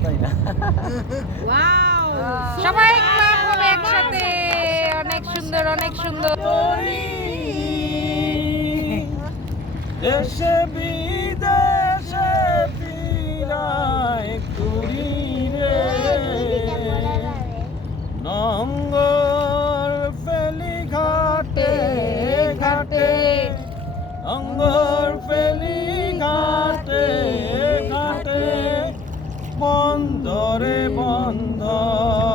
আতাই না? সবাই ক্লাব হবে একসাথে। অনেক সুন্দর অনেক সুন্দর। দেশে বিদেশে বিরায় করি রে নঙ্গর ফেলি ঘাটে ঘাটে নঙ্গর বন্দরে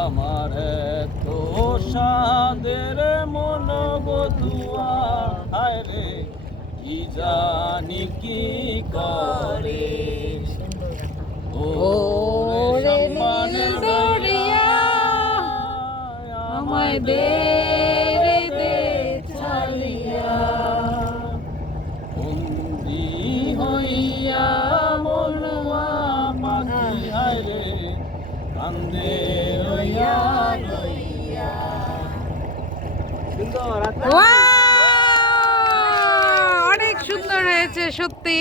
আমার তো সাদের মন রে কি জানি কি করে। নীল দরিয়া, আমায় দে অনেক সুন্দর হয়েছে সত্যি।